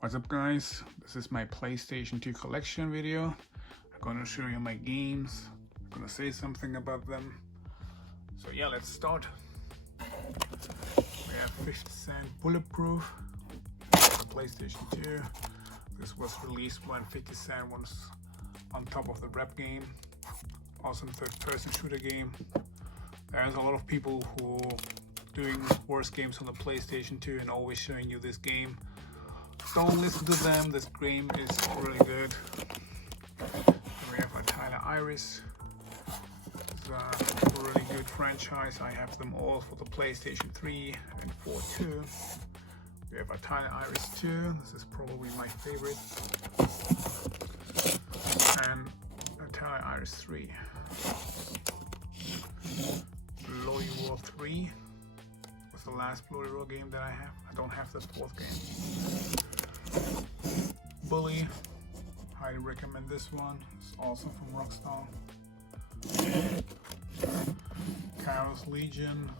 What's up guys, this is my PlayStation 2 collection video. I'm gonna show you my games, I'm gonna say something about them. So yeah, let's start. We have 50 Cent Bulletproof, the PlayStation 2. This was released when 50 Cent was on top of the rap game. Awesome third-person shooter game. There's a lot of people who doing worse games on the PlayStation 2 and always showing you this game. Don't listen to them, this game is really good. We have a Tyler Iris. It's a really good franchise. I have them all for the PlayStation 3 and 4 too. We have a Tyler Iris 2. This is probably my favorite. And a Tyler Iris 3. Glory War 3 was the last Glory War game that I have. I don't have the fourth game. Bully, highly recommend this one. It's also from Rockstar. Chaos Legion,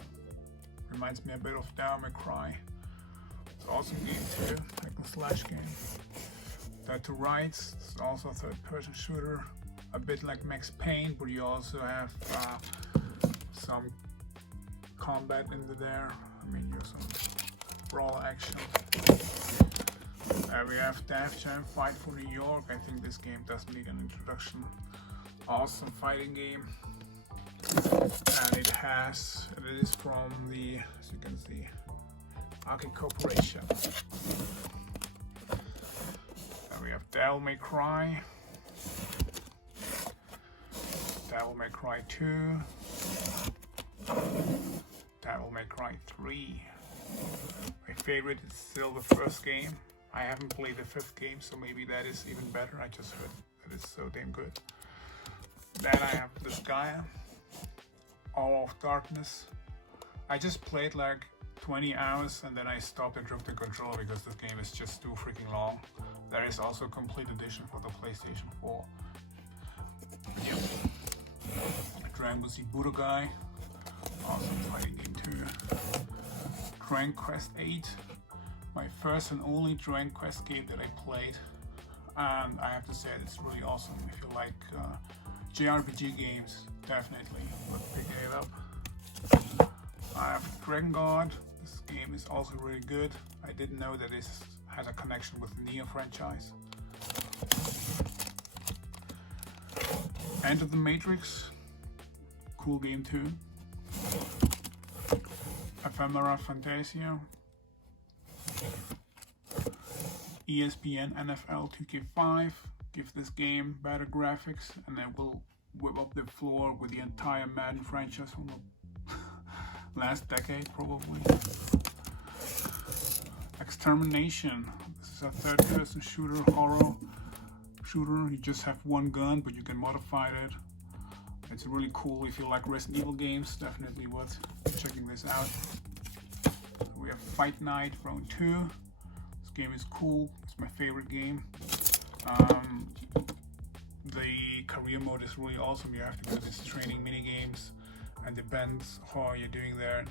reminds me a bit of Devil May Cry. It's an awesome game too, hack and slash game. Dead to Rights, it's also a third-person shooter, a bit like Max Payne, but you also have some combat into there. I mean, you have some brawl action. We have Def Jam Fight for New York. I think this game doesn't need an introduction. Awesome fighting game. And it is from the, as you can see, Arcade Corporation. And we have Devil May Cry. Devil May Cry 2. Devil May Cry 3. My favorite is still the first game. I haven't played the fifth game, so maybe that is even better. I just heard that it's so damn good. Then I have this Gaia, All of Darkness. I just played like 20 hours and then I stopped and dropped the controller because this game is just too freaking long. There is also a complete edition for the PlayStation 4. Yep. Dragon Ball Z Budokai, awesome fighting game too. Dragon Quest 8. My first and only Dragon Quest game that I played, and I have to say it's really awesome. If you like JRPG games, definitely pick it up. I have Dragon God. This game is also really good. I didn't know that this has a connection with the Neo franchise. End of the Matrix, cool game too. Ephemera Fantasia. ESPN NFL 2K5, give this game better graphics and it will whip up the floor with the entire Madden franchise from the last decade probably. Extermination, this is a third-person shooter, horror shooter. You just have one gun but you can modify it. It's really cool. If you like Resident Evil games, definitely worth checking this out. We have Fight Night Round 2. This game is cool. It's my favorite game. The career mode is really awesome. You have to do these training mini games, and depends how you're doing there.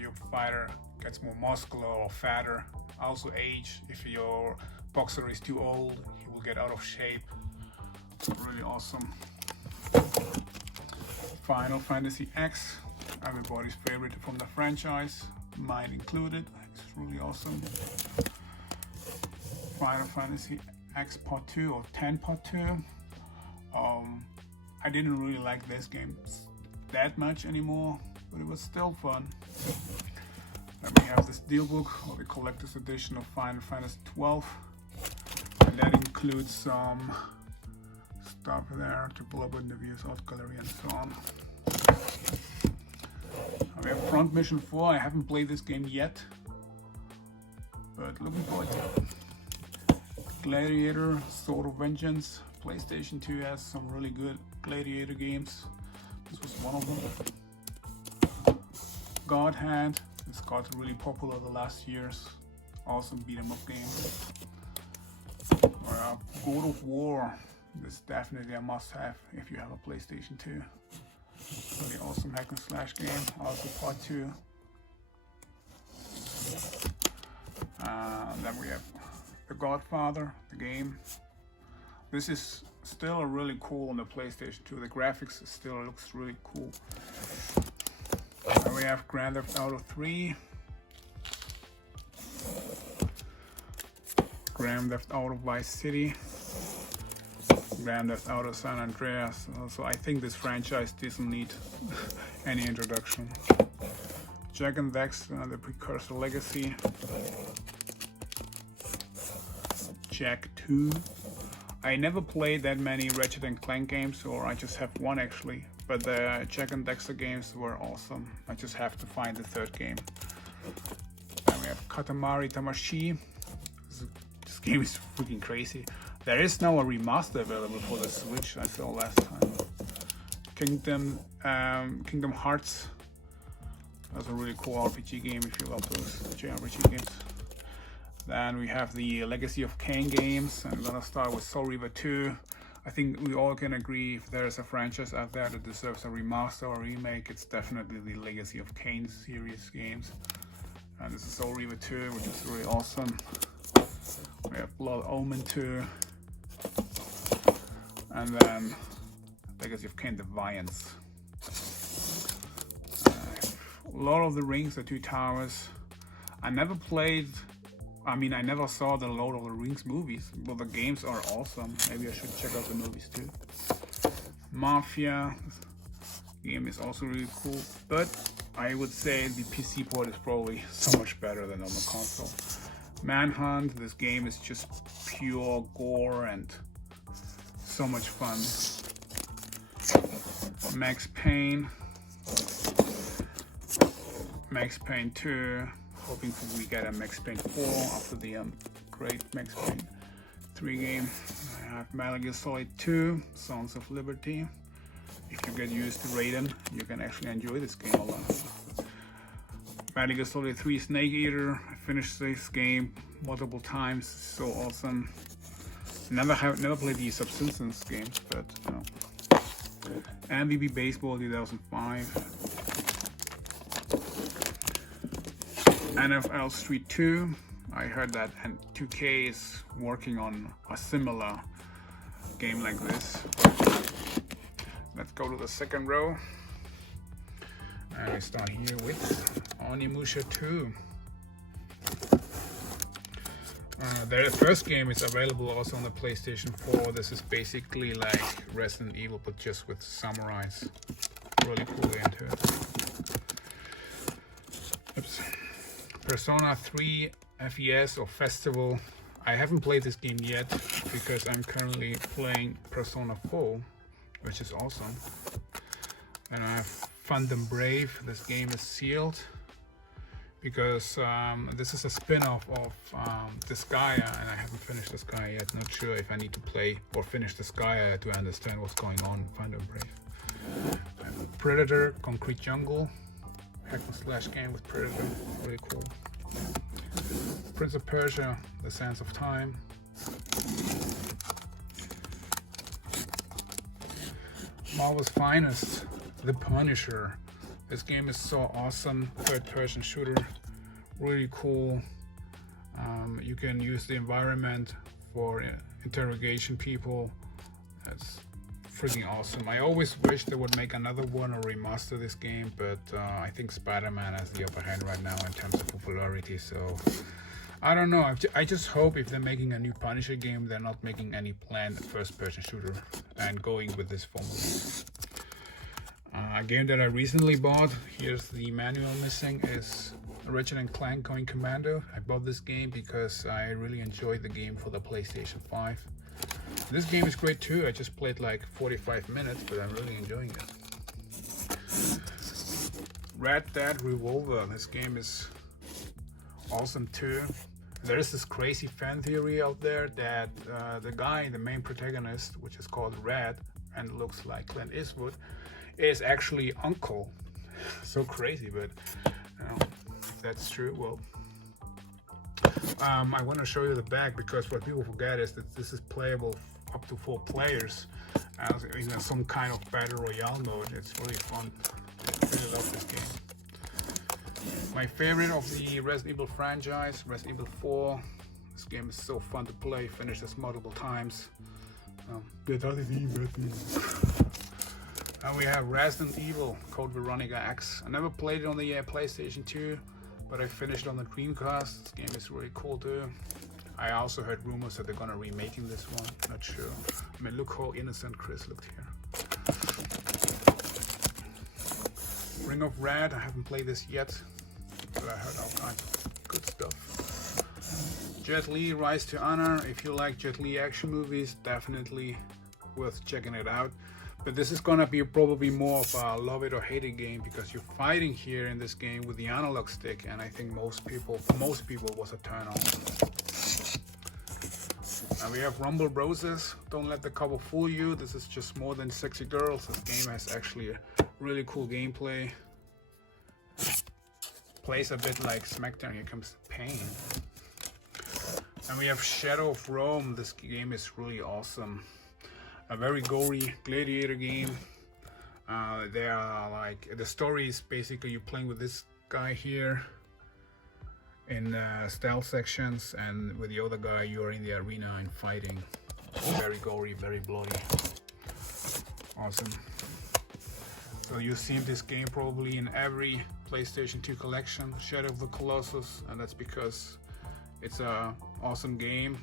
Your fighter gets more muscular or fatter. Also age. If your boxer is too old, he will get out of shape. Really awesome. Final Fantasy X, everybody's favorite from the franchise, mine included. It's really awesome. Final Fantasy X Part 2 or 10 Part 2. I didn't really like this game that much anymore, but it was still fun. Then we have this dealbook or the collector's edition of Final Fantasy 12, and that includes some stuff there, triple up interviews, art gallery, and so on. We have Front Mission 4. I haven't played this game yet, but looking forward to it. Gladiator, Sword of Vengeance. PlayStation 2 has some really good Gladiator games. This was one of them. God Hand. It's got really popular the last years. Awesome beat 'em up game. God of War. This is definitely a must-have if you have a PlayStation 2. Really awesome hack and slash game. Also Part 2. Then we have The Godfather, the game. This is still really cool on the PlayStation 2. The graphics still looks really cool. And we have Grand Theft Auto 3. Grand Theft Auto Vice City. Grand Theft Auto San Andreas. So I think this franchise doesn't need any introduction. Jak and Daxter, the Precursor Legacy. Jak 2. I never played that many Ratchet and Clank games, or I just have one actually. But the Jak and Daxter games were awesome. I just have to find the third game. Then we have Katamari Damacy. This game is freaking crazy. There is now a remaster available for the Switch, I saw last time. Kingdom Hearts. That's a really cool RPG game if you love those JRPG games. Then we have the Legacy of Kain games. I'm gonna start with Soul Reaver 2. I think we all can agree if there's a franchise out there that deserves a remaster or remake, it's definitely the Legacy of Kain series games. And this is Soul Reaver 2, which is really awesome. We have Blood Omen 2. And then Legacy of Kain Defiance. Lord of the Rings, The Two Towers. I never saw the Lord of the Rings movies, but the games are awesome. Maybe I should check out the movies too. Mafia. The game is also really cool, but I would say the PC port is probably so much better than on the console. Manhunt. This game is just pure gore and so much fun. Max Payne. Max Payne 2. Hoping we get a Max Payne 4 after the great Max Payne 3 game. I have Metal Gear Solid 2, Sons of Liberty. If you get used to Raiden, you can actually enjoy this game a lot. Metal Gear Solid 3 Snake Eater. I finished this game multiple times. So awesome. Never played the Subsistence games, but you know. MVP Baseball 2005. NFL Street 2. I heard that 2K is working on a similar game like this. Let's go to the second row. And I start here with Onimusha 2. The first game is available also on the PlayStation 4. This is basically like Resident Evil, but just with samurais. Really cool game too. Oops. Persona 3 FES or Festival. I haven't played this game yet because I'm currently playing Persona 4, which is awesome. And I have Phantom Brave. This game is sealed because this is a spin-off of Disgaea, and I haven't finished Disgaea yet. Not sure if I need to play or finish Disgaea to understand what's going on in Phantom Brave. Predator Concrete Jungle. Hack and slash game with Predator, really cool. Prince of Persia, The Sands of Time. Marvel's Finest, The Punisher. This game is so awesome, third-person shooter, really cool. You can use the environment for interrogation people. That's freaking awesome. I always wish they would make another one or remaster this game, but I think Spider-Man has the upper hand right now in terms of popularity, so I don't know. I just hope if they're making a new Punisher game, they're not making any planned first-person shooter and going with this formula. A game that I recently bought, here's the manual missing, is Ratchet and Clank Going Commando. I bought this game because I really enjoyed the game for the PlayStation 5. This game is great too. I just played like 45 minutes, but I'm really enjoying it. Red Dead Revolver. This game is awesome too. There is this crazy fan theory out there that the main protagonist, which is called Red and looks like Clint Eastwood, is actually Uncle. So crazy, but you know, if that's true, well. I want to show you the back because what people forget is that this is playable up to 4 players as in some kind of battle royale mode. It's really fun. I really love this game. My favorite of the Resident Evil franchise, Resident Evil 4. This game is so fun to play. Finished this multiple times. And we have Resident Evil Code Veronica X. I never played it on the PlayStation 2, but I finished it on the Dreamcast. This game is really cool too. I also heard rumors that they're gonna remaking this one. Not sure. I mean, look how innocent Chris looked here. Ring of Red. I haven't played this yet, but I heard all kinds of good stuff. Jet Li Rise to Honor. If you like Jet Li action movies, definitely worth checking it out. But this is gonna be probably more of a love it or hate it game, because you're fighting here in this game with the analog stick, and I think most people was a turn on. And we have Rumble Roses. Don't let the cover fool you. This is just more than sexy girls. This game has actually a really cool gameplay. Plays a bit like SmackDown. Here comes the pain. And we have Shadow of Rome. This game is really awesome. A very gory gladiator game. They are like, the story is basically you're playing with this guy here in stealth sections, and with the other guy you're in the arena and fighting. Very gory, very bloody. Awesome. So you've seen this game probably in every PlayStation 2 collection, Shadow of the Colossus, and that's because it's a awesome game.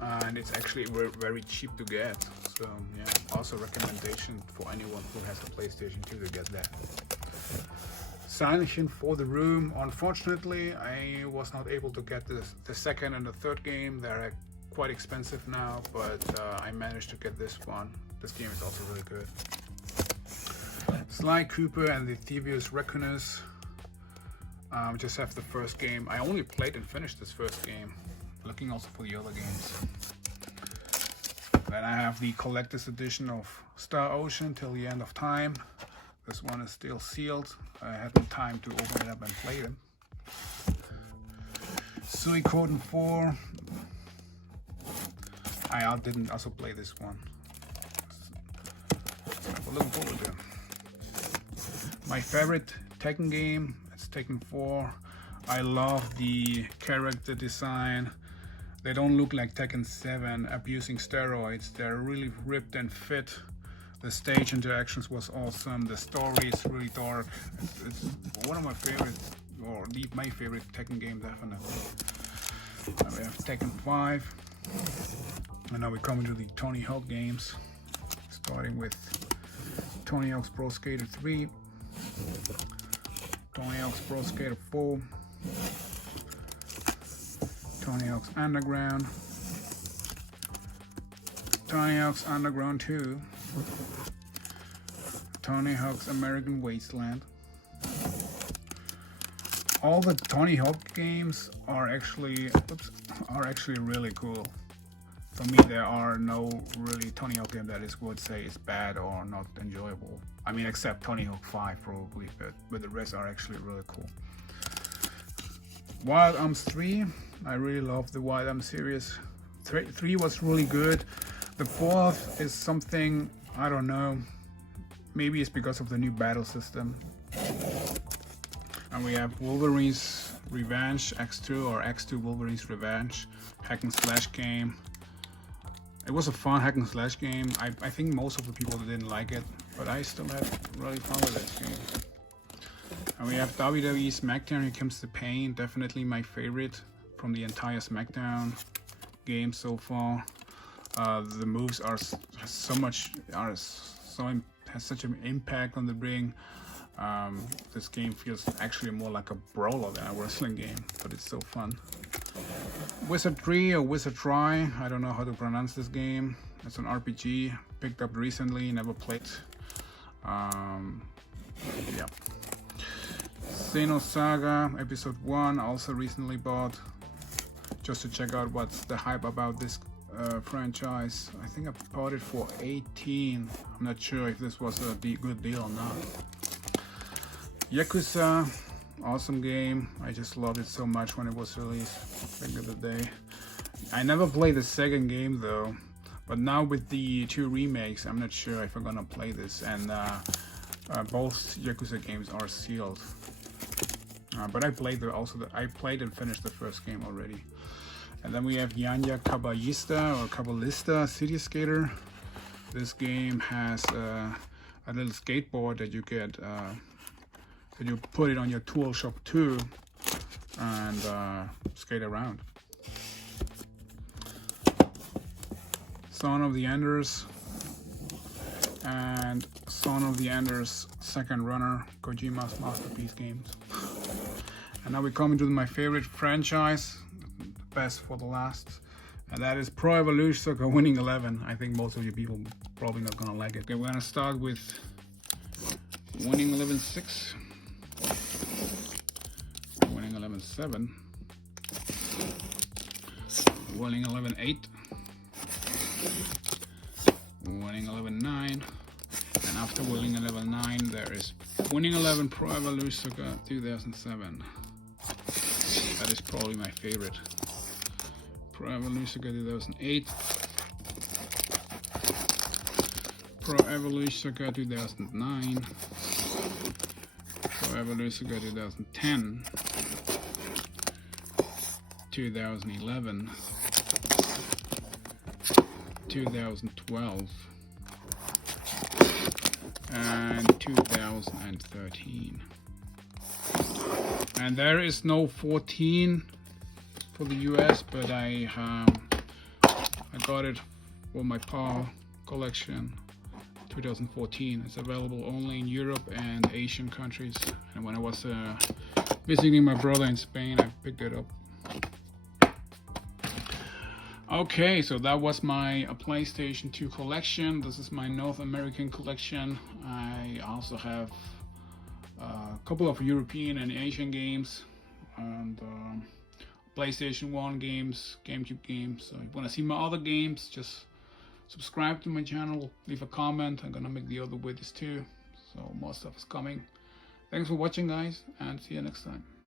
And it's actually very cheap to get. So yeah, also recommendation for anyone who has a PlayStation 2 to get that. Silent Hill for the Room. Unfortunately, I was not able to get the second and the third game. They're quite expensive now, but I managed to get this one. This game is also really good. Sly Cooper and the Thievius Reckoners. Just have the first game. I only played and finished this first game. Looking also for the other games. Then I have the collector's edition of Star Ocean Till the End of Time. This one is still sealed. I had no time to open it up and play them. Suikoden 4. I didn't also play this one. I'm looking forward to it. My favorite Tekken game, it's Tekken 4. I love the character design. They don't look like Tekken 7 abusing steroids. They're really ripped and fit. The stage interactions was awesome. The story is really dark. It's one of my favorite, or my favorite Tekken game, definitely. Now we have Tekken 5. And now we come into the Tony Hawk games. Starting with Tony Hawk's Pro Skater 3. Tony Hawk's Pro Skater 4. Tony Hawk's Underground. Tony Hawk's Underground 2. Tony Hawk's American Wasteland. All the Tony Hawk games are actually really cool. For me, there are no really Tony Hawk game that would say is bad or not enjoyable. I mean, except Tony Hawk 5 probably, but the rest are actually really cool. Wild Arms 3. I really love the Wild Arms series. 3 was really good. The 4th is something, I don't know. Maybe it's because of the new battle system. And we have Wolverine's Revenge X2 or X2 Wolverine's Revenge. Hack and slash game. It was a fun hack and slash game. I think most of the people didn't like it, but I still had really fun with this game. And we have WWE SmackDown Here Comes the Pain. Definitely my favorite from the entire SmackDown game so far. The moves has such an impact on the ring. This game feels actually more like a brawler than a wrestling game, but it's so fun. Wizardry or Wizardry, I don't know how to pronounce this game. It's an RPG, picked up recently, never played. Yeah. Xenosaga Episode 1, also recently bought, just to check out what's the hype about this franchise. I think I bought it for 18. I'm not sure if this was a good deal or not. Yakuza, awesome game. I just loved it so much when it was released back in the day. I never played the second game though, but now with the 2 remakes, I'm not sure if I'm gonna play this. And both Yakuza games are sealed. But I played and finished the first game already. And then we have Yanya Cabalista or Cabalista City Skater. This game has a little skateboard that you get, that you put it on your tool shop too, and skate around. Son of the Enders and Son of the Enders Second Runner, Kojima's masterpiece games. And now we're coming to my favorite franchise, the best for the last, and that is Pro Evolution Soccer Winning 11. I think most of you people probably not gonna like it. Okay, we're gonna start with Winning 11 6, Winning 11 7, Winning 11 8, Winning 11 9, and after Winning 11 9 there is Winning 11 Pro Evolution Soccer 2007. That is probably my favorite. Pro Evolution Soccer 2008, Pro Evolution Soccer 2009, Pro Evolution Soccer 2010, 2011, 2012, and 2013. And there is no 14 for the US, but I got it for my PAL collection 2014. It's available only in Europe and Asian countries. And when I was visiting my brother in Spain, I picked it up. Okay, so that was my PlayStation 2 collection. This is my North American collection. I also have a couple of European and Asian games, and PlayStation 1 games, GameCube games. So if you want to see my other games, just subscribe to my channel, leave a comment. I'm gonna make the other videos too, so more stuff is coming. Thanks for watching, guys, and see you next time.